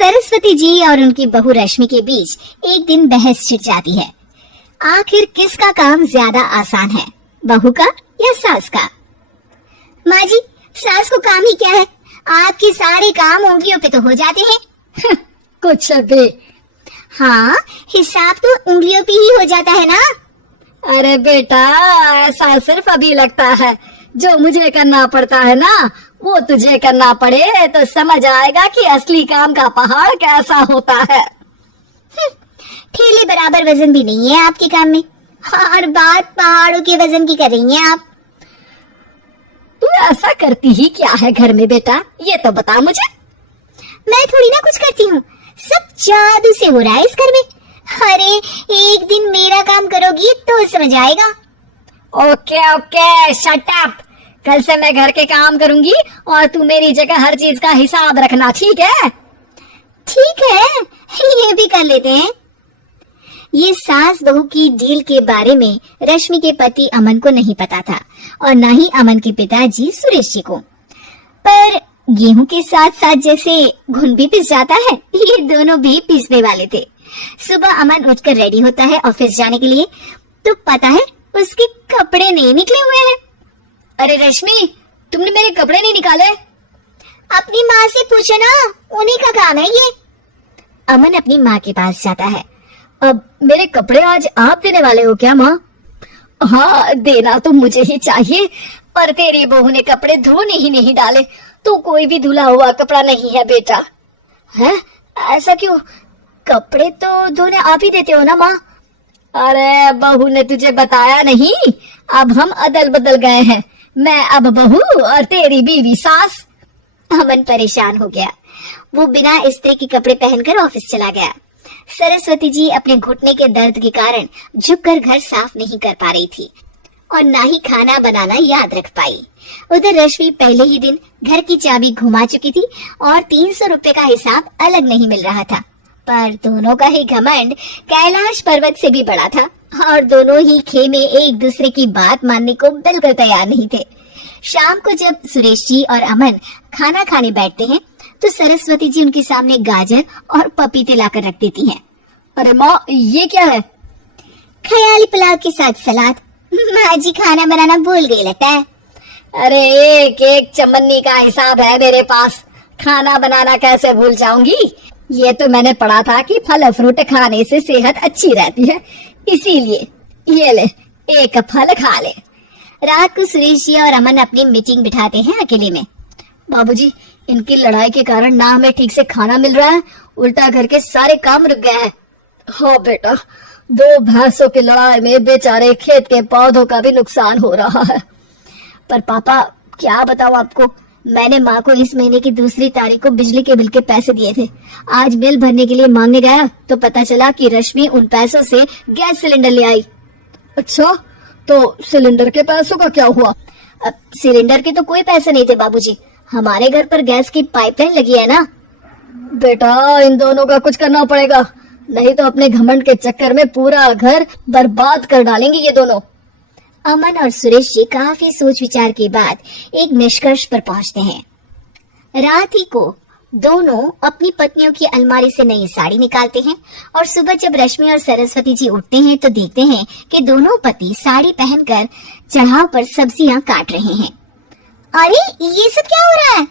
सरस्वती जी और उनकी बहू रश्मि के बीच एक दिन बहस छिड़ जाती है। आखिर किसका काम ज्यादा आसान है, बहू का या सास का? माँ जी, सास को काम ही क्या है, आपके सारे काम उंगलियों पे तो हो जाते हैं। कुछ भी। हाँ, हिसाब तो उंगलियों पे ही हो जाता है ना। अरे बेटा, ऐसा सिर्फ अभी लगता है, जो मुझे करना पड़ता है ना वो तुझे करना पड़े तो समझ आएगा कि असली काम का पहाड़ कैसा होता है। ठेले बराबर वजन भी नहीं है आपके काम में, और बात पहाड़ों के वजन की कर रही हैं आप। तू ऐसा करती ही क्या है घर में बेटा, ये तो बता मुझे। मैं थोड़ी ना कुछ करती हूँ, सब जादू से हो रहा है इस घर में। अरे एक दिन मेरा काम करोगी तो समझ आएगा। Okay okay, shut up. कल से मैं घर के काम करूंगी और तू मेरी जगह हर चीज का हिसाब रखना, ठीक है? ठीक है, ये भी कर लेते हैं। ये सास बहू की डील के बारे में रश्मि के पति अमन को नहीं पता था और न ही अमन के पिताजी सुरेश जी को। पर गेहूं के साथ साथ जैसे घुन भी पिस जाता है, ये दोनों भी पिसने वाले थे। सुबह अमन उठकर रेडी होता है ऑफिस जाने के लिए, तो पता है उसके कपड़े नहीं निकले हुए हैं। अरे रश्मि, तुमने मेरे कपड़े नहीं निकाले? अपनी माँ से पूछो ना, उन्हीं का काम है ये। अमन अपनी माँ के पास जाता है। अब मेरे कपड़े आज आप देने वाले हो क्या माँ? हाँ, देना तो मुझे ही चाहिए, पर तेरी बहू ने कपड़े धोने ही नहीं डाले, तो कोई भी धुला हुआ कपड़ा नहीं है बेटा। है? ऐसा क्यों? कपड़े तो धोने आप ही देते हो ना माँ? अरे बहू ने तुझे बताया नहीं, अब हम अदल बदल गए हैं, मैं अब बहू और तेरी बीवी सास। अमन परेशान हो गया। वो बिना इस्त्री के कपड़े पहनकर ऑफिस चला गया। सरस्वती जी अपने घुटने के दर्द के कारण झुककर घर साफ नहीं कर पा रही थी और ना ही खाना बनाना याद रख पाई। उधर रश्मि पहले ही दिन घर की चाबी घुमा चुकी थी और 300 रुपए का हिसाब अलग नहीं मिल रहा था। पर दोनों का ही घमंड कैलाश पर्वत से भी बड़ा था और दोनों ही खेमे एक दूसरे की बात मानने को बिल्कुल तैयार नहीं थे। शाम को जब सुरेश जी और अमन खाना खाने बैठते हैं तो सरस्वती जी उनके सामने गाजर और पपीते लाकर रख देती हैं। अरे माँ, ये क्या है? ख्याली पुलाव के साथ सलाद। माँ जी खाना बनाना भूल गई लगता है। अरे एक एक चमन्नी का हिसाब है मेरे पास, खाना बनाना कैसे भूल जाऊंगी? ये तो मैंने पढ़ा था कि फल फ्रूट खाने से सेहत अच्छी रहती है, इसीलिए ये ले, एक फल खा ले। रात को सुरेश जी और अमन अपनी मीटिंग बिठाते हैं अकेले में। बाबूजी, इनकी लड़ाई के कारण ना हमें ठीक से खाना मिल रहा है, उल्टा घर के सारे काम रुक गए हैं। हाँ बेटा, 2 भैंसों की लड़ाई में बेचारे खेत के पौधों का भी नुकसान हो रहा है। पर पापा, क्या बताऊं आपको, मैंने माँ को इस महीने की 2 तारीख को बिजली के बिल के पैसे दिए थे। आज बिल भरने के लिए मांगने गया तो पता चला कि रश्मि उन पैसों से गैस सिलेंडर ले आई। अच्छा, तो सिलेंडर के पैसों का क्या हुआ? अब सिलेंडर के तो कोई पैसे नहीं थे बाबूजी, हमारे घर पर गैस की पाइपलाइन लगी है ना। बेटा, इन दोनों का कुछ करना पड़ेगा, नहीं तो अपने घमंड के चक्कर में पूरा घर बर्बाद कर डालेंगे ये दोनों। अमन और सुरेश जी काफी सोच विचार के बाद एक निष्कर्ष पर पहुंचते हैं। रात ही को दोनों अपनी पत्नियों की अलमारी से नई साड़ी निकालते हैं और सुबह जब रश्मि और सरस्वती जी उठते हैं तो देखते हैं कि दोनों पति साड़ी पहनकर चढ़ाव पर सब्जियां काट रहे हैं। अरे ये सब क्या हो रहा है?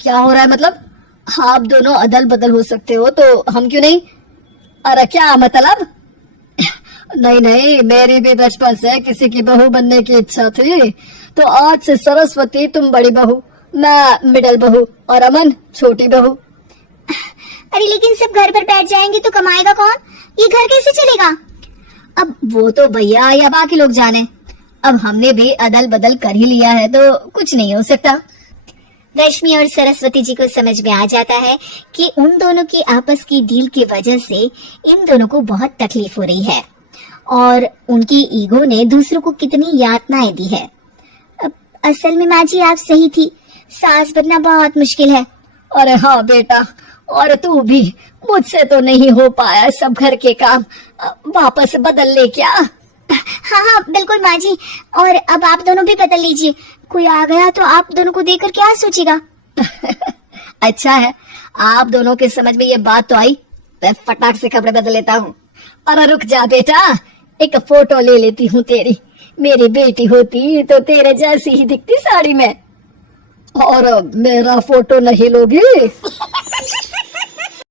क्या हो रहा है मतलब? आप दोनों अदल बदल हो सकते हो तो हम क्यों नहीं? अरे क्या मतलब? नहीं नहीं, मेरी भी बचपन से किसी की बहू बनने की इच्छा थी, तो आज से सरस्वती तुम बड़ी बहू, मैं मिडल बहू और अमन छोटी बहू। अरे लेकिन सब घर पर बैठ जाएंगे तो कमाएगा कौन? ये घर कैसे चलेगा? अब वो तो भैया या बाकी लोग जाने, अब हमने भी अदल बदल कर ही लिया है तो कुछ नहीं हो सकता। रश्मि और सरस्वती जी को समझ में आ जाता है कि उन दोनों की आपस की डील की वजह से इन दोनों को बहुत तकलीफ हो रही है और उनकी ईगो ने दूसरों को कितनी यातनाएं दी है। असल में माँ जी आप सही थी, सास बनना बहुत मुश्किल है। अरे हाँ बेटा, और तू भी, मुझसे तो नहीं हो पाया सब घर के काम, वापस बदल ले क्या? हाँ हाँ बिल्कुल माँ जी, और अब आप दोनों भी बदल लीजिए, कोई आ गया तो आप दोनों को देखकर क्या सोचेगा? अच्छा है, आप दोनों के समझ में ये बात तो आई। मैं फटाक से कपड़े बदल लेता हूँ। अरे रुक जा बेटा, एक फोटो ले लेती हूँ तेरी। मेरी बेटी होती तो तेरे जैसी ही दिखती साड़ी में। और मेरा फोटो नहीं लोगी?